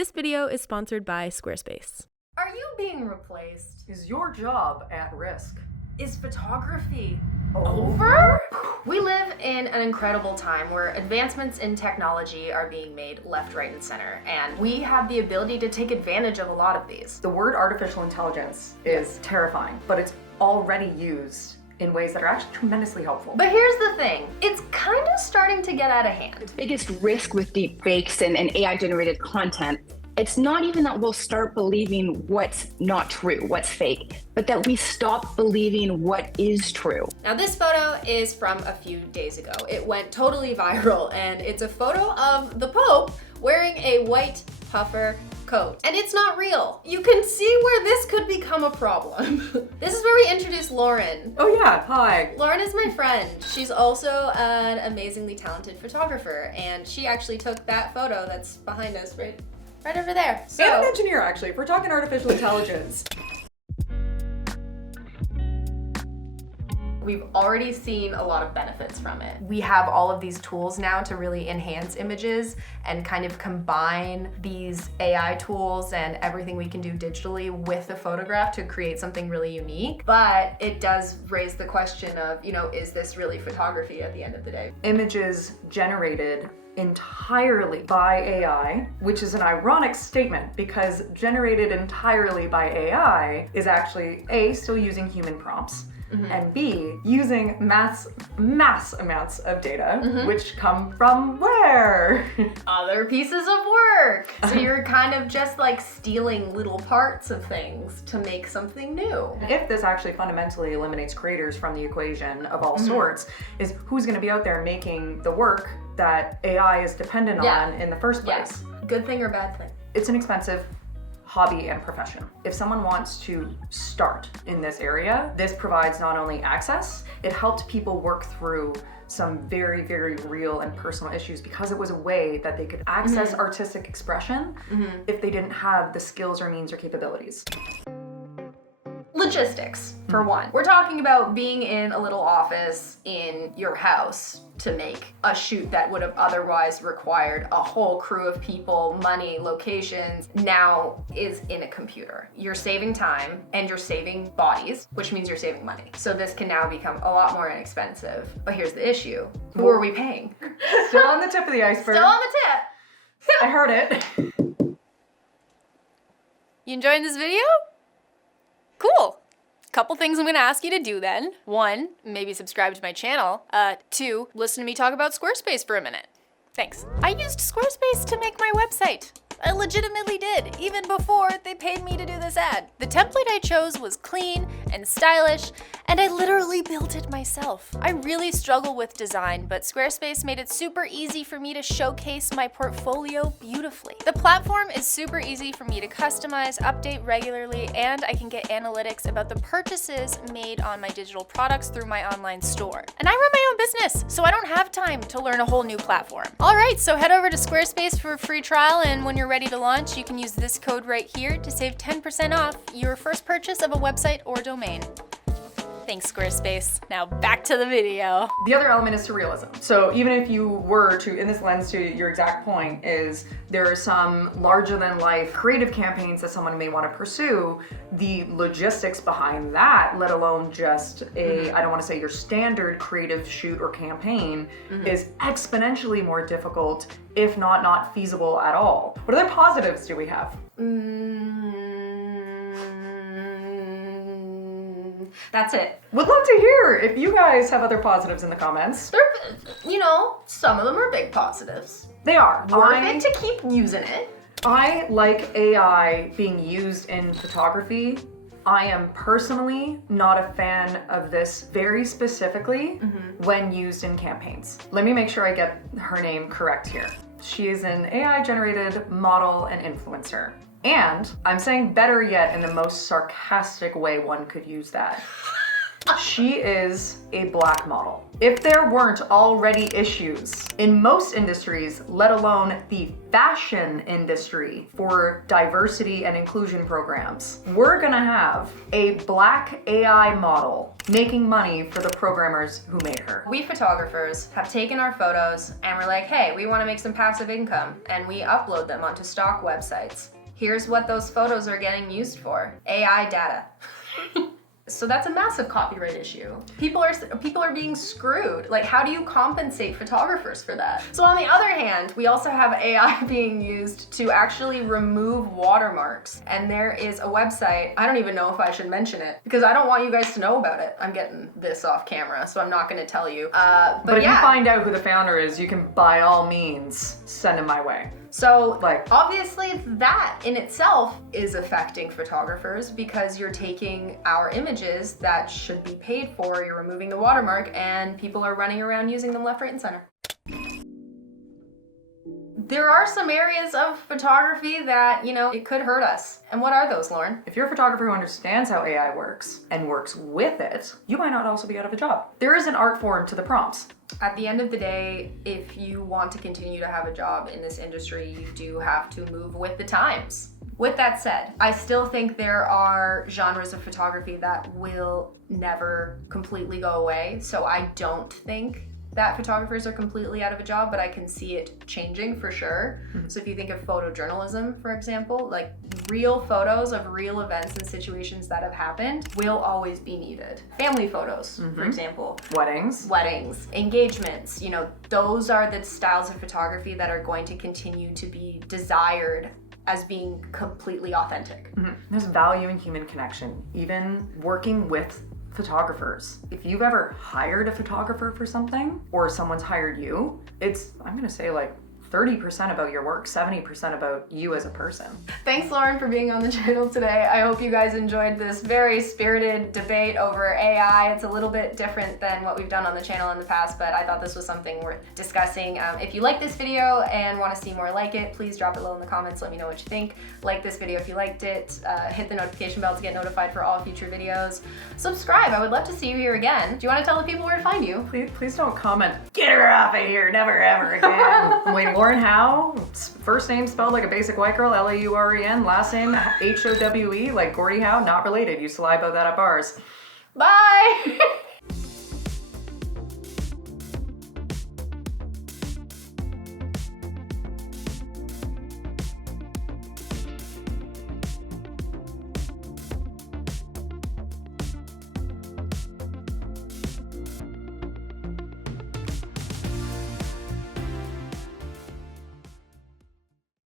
This video is sponsored by Squarespace. Are you being replaced? Is your job at risk? Is photography over? We live in an incredible time where advancements in technology are being made left, right, and center, and we have the ability to take advantage of a lot of these. The word artificial intelligence is terrifying, but it's already used in ways that are actually tremendously helpful. But here's the thing, it's kind of starting to get out of hand. The biggest risk with deep fakes and AI-generated content, it's not even that we'll start believing what's not true, what's fake, but that we stop believing what is true. Now this photo is from a few days ago. It went totally viral, and it's a photo of the Pope wearing a white puffer coat. And it's not real. You can see where this could become a problem. This is where we introduce Lauren. Oh yeah, hi. Lauren is my friend. She's also an amazingly talented photographer, and she actually took that photo that's behind us right over there. So, And an engineer, actually, if we're talking artificial intelligence. we've already seen a lot of benefits from it. We have all of these tools now to really enhance images and kind of combine these AI tools and everything we can do digitally with the photograph to create something really unique. But it does raise the question of, you know, is this really photography at the end of the day? Images generated entirely by AI, which is an ironic statement because generated entirely by AI is actually A, still using human prompts, and B, using mass amounts of data, which come from where? Other pieces of work. So you're kind of just like stealing little parts of things to make something new. If this actually fundamentally eliminates creators from the equation of all sorts, is who's gonna be out there making the work that AI is dependent on in the first place? Good thing or bad thing? It's an expensive hobby and profession. If someone wants to start in this area, this provides not only access, it helped people work through some very, very real and personal issues because it was a way that they could access artistic expression if they didn't have the skills or means or capabilities. Logistics, for one. We're talking about being in a little office in your house to make a shoot that would have otherwise required a whole crew of people, money, locations, now is in a computer. You're saving time and you're saving bodies, which means you're saving money. So this can now become a lot more inexpensive. But here's the issue. Who are we paying? Still on the tip of the iceberg. Still on the tip. I heard it. You enjoying this video? Cool. Couple things I'm gonna ask you to do then. 1, maybe subscribe to my channel. 2, listen to me talk about Squarespace for a minute. Thanks. I used Squarespace to make my website. I legitimately did, even before they paid me to do this ad. The template I chose was clean and stylish, and I literally built it myself. I really struggle with design, but Squarespace made it super easy for me to showcase my portfolio beautifully. The platform is super easy for me to customize, update regularly, and I can get analytics about the purchases made on my digital products through my online store. And I run my own business, so I don't have time to learn a whole new platform. All right, so head over to Squarespace for a free trial, and when you're ready to launch, you can use this code right here to save 10% off your first purchase of a website or domain. Thanks, Squarespace. Now back to the video. The other element is surrealism. So even if you were to, in this lens to your exact point, is there are some larger than life creative campaigns that someone may want to pursue, the logistics behind that, let alone just a, I don't want to say your standard creative shoot or campaign, is exponentially more difficult, if not feasible at all. What other positives do we have? That's it. Would love to hear if you guys have other positives in the comments. They're, you know, some of them are big positives. They are. Worth it to keep using it. I like AI being used in photography. I am personally not a fan of this very specifically when used in campaigns. Let me make sure I get her name correct here. She is an AI-generated model and influencer. And I'm saying better yet in the most sarcastic way one could use that. She is a black model. If there weren't already issues in most industries, let alone the fashion industry, for diversity and inclusion programs, we're gonna have a black AI model making money for the programmers who made her. We photographers have taken our photos and we're like, hey, we want to make some passive income, and we upload them onto stock websites. Here's what those photos are getting used for: AI data. So that's a massive copyright issue. People are being screwed. Like, how do you compensate photographers for that? So on the other hand, we also have AI being used to actually remove watermarks. And there is a website, I don't even know if I should mention it because I don't want you guys to know about it. I'm getting this off camera, so I'm not gonna tell you. But if you find out who the founder is, you can by all means send him my way. So, Like, obviously that in itself is affecting photographers because you're taking our images that should be paid for, you're removing the watermark, and people are running around using them left, right, and center. There are some areas of photography that, you know, it could hurt us. And what are those, Lauren? if you're a photographer who understands how AI works and works with it, you might not also be out of a job. There is an art form to the prompts. At the end of the day, if you want to continue to have a job in this industry, you do have to move with the times. With that said, I still think there are genres of photography that will never completely go away. So I don't think that photographers are completely out of a job, but I can see it changing for sure. So if you think of photojournalism, for example, like real photos of real events and situations that have happened will always be needed. Family photos, for example. Weddings. Engagements, you know, those are the styles of photography that are going to continue to be desired as being completely authentic. There's value in human connection, even working with photographers. If you've ever hired a photographer for something, or someone's hired you, it's, I'm gonna say, like 30% about your work, 70% about you as a person. Thanks, Lauren, for being on the channel today. I hope you guys enjoyed this very spirited debate over AI. It's a little bit different than what we've done on the channel in the past, but I thought this was something worth discussing. If you like this video and want to see more like it, please drop it below in the comments. Let me know what you think. Like this video if you liked it. Hit the notification bell to get notified for all future videos. Subscribe. I would love to see you here again. Do you want to tell the people where to find you? Please don't comment, "Get her off of here, never ever again." I'm waiting. Lauren Howe, first name spelled like a basic white girl, Lauren, last name Howe, like Gordie Howe, not related. Used to lie about that at bars. Bye!